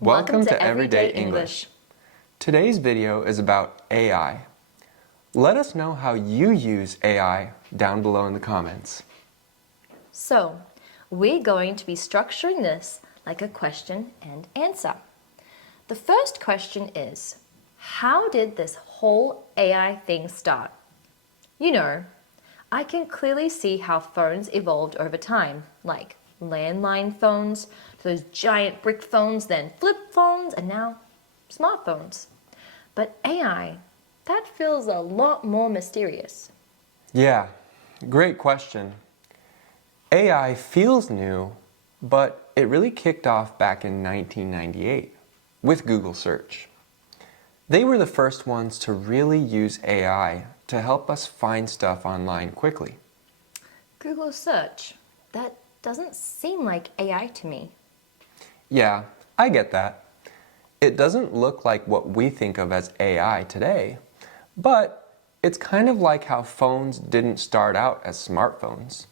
Welcome to Everyday English. Today's video is about AI. Let us know how you use AI down below in the comments. So, we're going to be structuring this like a question and answer. The first question is, how did this whole AI thing start? You know, I can clearly see how phones evolved over time, like landline phones, those giant brick phones, then flip phones, and now smartphones. But AI, that feels a lot more mysterious. Yeah, great question. AI feels new, but it really kicked off back in 1998 with Google Search. They were the first ones to really use AI to help us find stuff online quickly. Google Search, that doesn't seem like AI to me. Yeah, I get that. It doesn't look like what we think of as AI today, but it's kind of like how phones didn't start out as smartphones.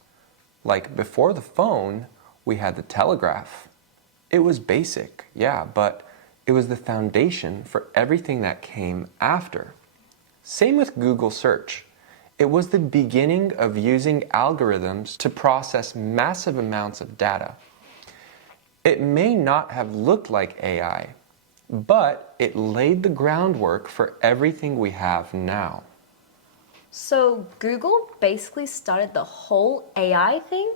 Like before the phone, we had the telegraph. It was basic, yeah, but it was the foundation for everything that came after. Same with Google Search. It was the beginning of using algorithms to process massive amounts of data. It may not have looked like AI, but it laid the groundwork for everything we have now. So Google basically started the whole AI thing?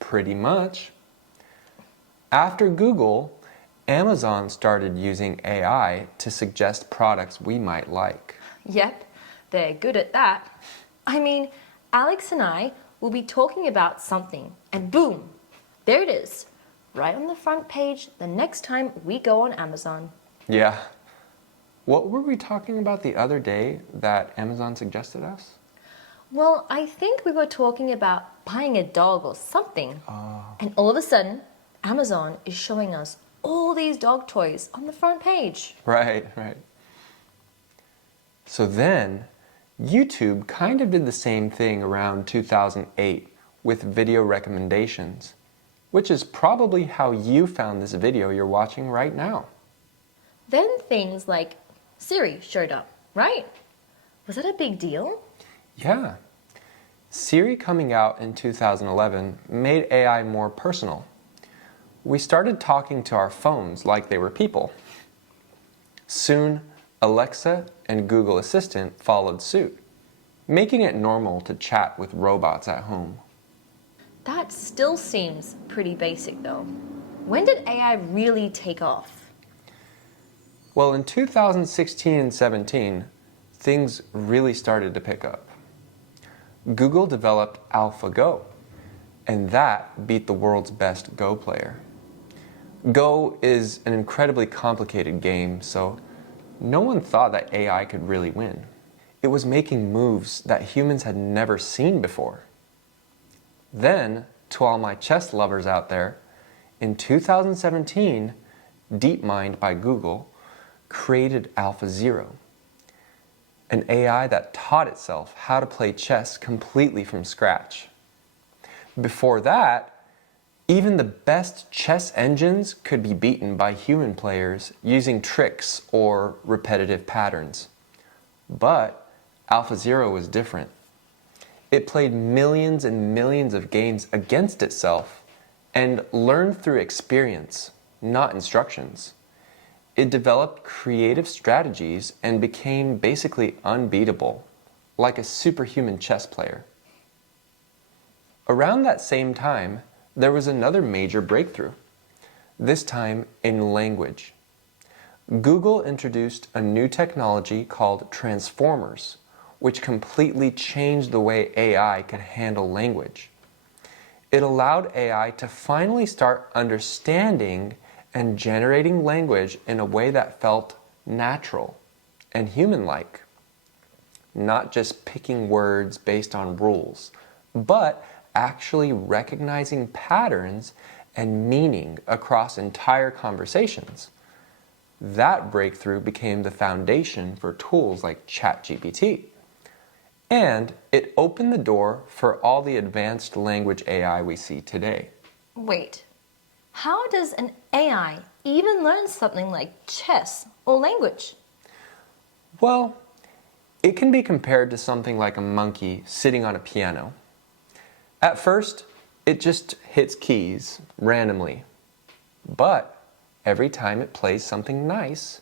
Pretty much. After Google, Amazon started using AI to suggest products we might like. Yep, they're good at that. I mean, Alex and I will be talking about something, and boom, there it is, right on the front page the next time we go on Amazon. Yeah. What were we talking about the other day that Amazon suggested us? Well, I think we were talking about buying a dog or something. And all of a sudden, Amazon is showing us all these dog toys on the front page. Right. So then, YouTube kind of did the same thing around 2008 with video recommendations, which is probably how you found this video you're watching right now. Then things like Siri showed up, right? Was that a big deal? Yeah. Siri coming out in 2011 made AI more personal. We started talking to our phones like they were people. Soon, Alexa and Google Assistant followed suit, making it normal to chat with robots at home. That still seems pretty basic though. When did AI really take off? Well, in 2016 and 17, things really started to pick up. Google developed AlphaGo, and that beat the world's best Go player. Go is an incredibly complicated game, so no one thought that AI could really win. It was making moves that humans had never seen before. Then, to all my chess lovers out there, in 2017, DeepMind by Google created AlphaZero, an AI that taught itself how to play chess completely from scratch. Before that, even the best chess engines could be beaten by human players using tricks or repetitive patterns. But AlphaZero was different. It played millions and millions of games against itself and learned through experience, not instructions. It developed creative strategies and became basically unbeatable, like a superhuman chess player. Around that same time, there was another major breakthrough, this time in language. Google introduced a new technology called transformers, which completely changed the way AI could handle language. It allowed AI to finally start understanding and generating language in a way that felt natural and human-like. Not just picking words based on rules, but actually recognizing patterns and meaning across entire conversations. That breakthrough became the foundation for tools like ChatGPT. And it opened the door for all the advanced language AI we see today. Wait, how does an AI even learn something like chess or language? Well, it can be compared to something like a monkey sitting on a piano. At first, it just hits keys randomly. But every time it plays something nice,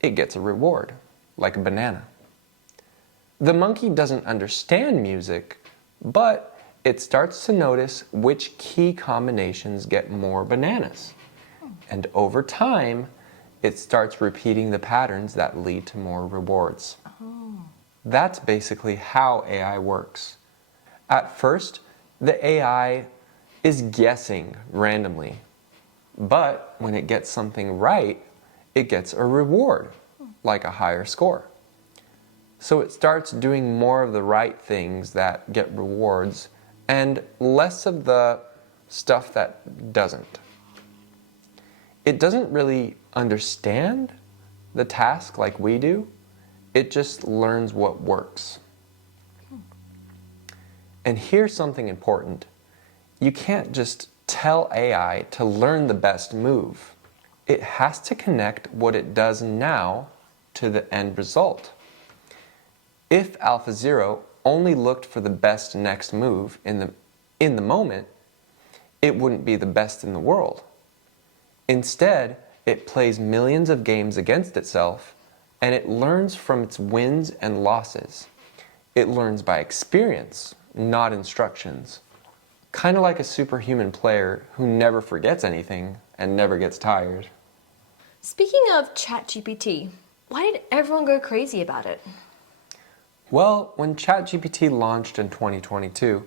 it gets a reward, like a banana. The monkey doesn't understand music, but it starts to notice which key combinations get more bananas. And over time, it starts repeating the patterns that lead to more rewards. That's basically how AI works. At first, the AI is guessing randomly, but when it gets something right, it gets a reward, like a higher score. So it starts doing more of the right things that get rewards and less of the stuff that doesn't. It doesn't really understand the task like we do. It just learns what works. And here's something important. You can't just tell AI to learn the best move. It has to connect what it does now to the end result. If AlphaZero only looked for the best next move in the moment, it wouldn't be the best in the world. Instead, it plays millions of games against itself, and it learns from its wins and losses. It learns by experience, not instructions. Kind of like a superhuman player who never forgets anything and never gets tired. Speaking of ChatGPT, why did everyone go crazy about it? Well, when ChatGPT launched in 2022,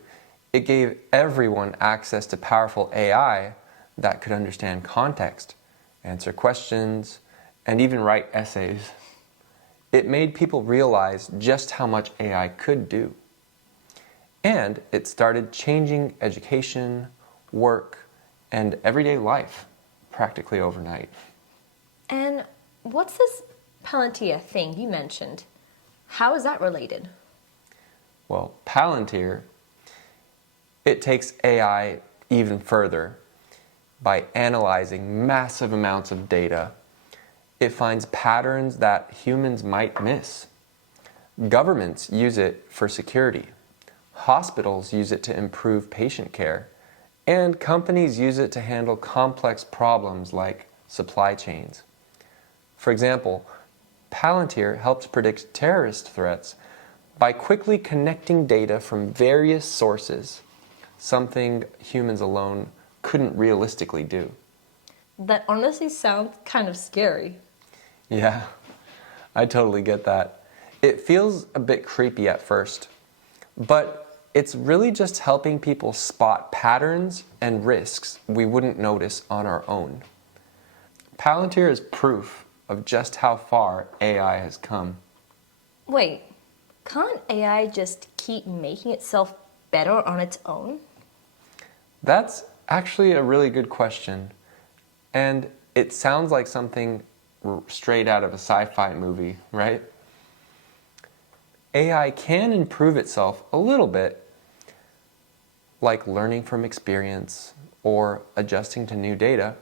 it gave everyone access to powerful AI that could understand context, answer questions, and even write essays. It made people realize just how much AI could do. And it started changing education, work, and everyday life practically overnight. And what's this Palantir thing you mentioned? How is that related? Well, Palantir, it takes AI even further by analyzing massive amounts of data. It finds patterns that humans might miss. Governments use it for security. Hospitals use it to improve patient care. And companies use it to handle complex problems like supply chains. For example, Palantir helps predict terrorist threats by quickly connecting data from various sources, something humans alone couldn't realistically do. That honestly sounds kind of scary. Yeah, I totally get that. It feels a bit creepy at first, but it's really just helping people spot patterns and risks we wouldn't notice on our own. Palantir is proof of just how far AI has come. Wait, can't AI just keep making itself better on its own? That's actually a really good question, and it sounds like something straight out of a sci-fi movie, right? AI can improve itself a little bit, like learning from experience or adjusting to new data,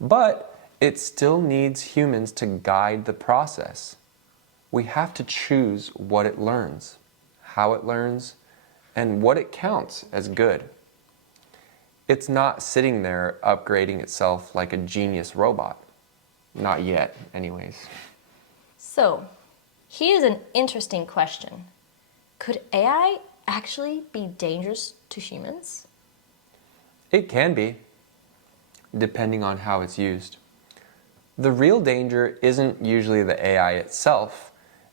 but it still needs humans to guide the process. We have to choose what it learns, how it learns, and what it counts as good. It's not sitting there upgrading itself like a genius robot. Not yet, anyways. So, here's an interesting question. Could AI actually be dangerous to humans? It can be, depending on how it's used. The real danger isn't usually the AI itself,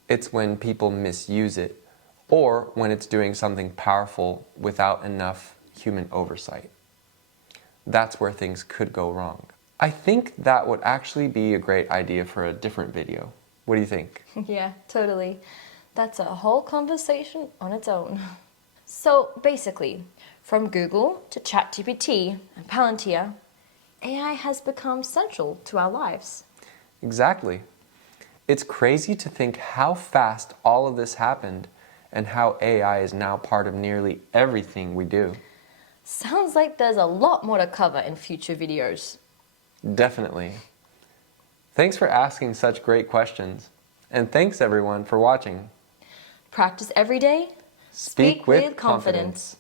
it's when people misuse it, or when it's doing something powerful without enough human oversight. That's where things could go wrong. I think that would actually be a great idea for a different video. What do you think? Yeah, totally. That's a whole conversation on its own. So basically, from Google to ChatGPT and Palantir, AI has become central to our lives. Exactly. It's crazy to think how fast all of this happened and how AI is now part of nearly everything we do. Sounds like there's a lot more to cover in future videos. Definitely. Thanks for asking such great questions. And thanks everyone for watching. Practice every day. Speak with confidence.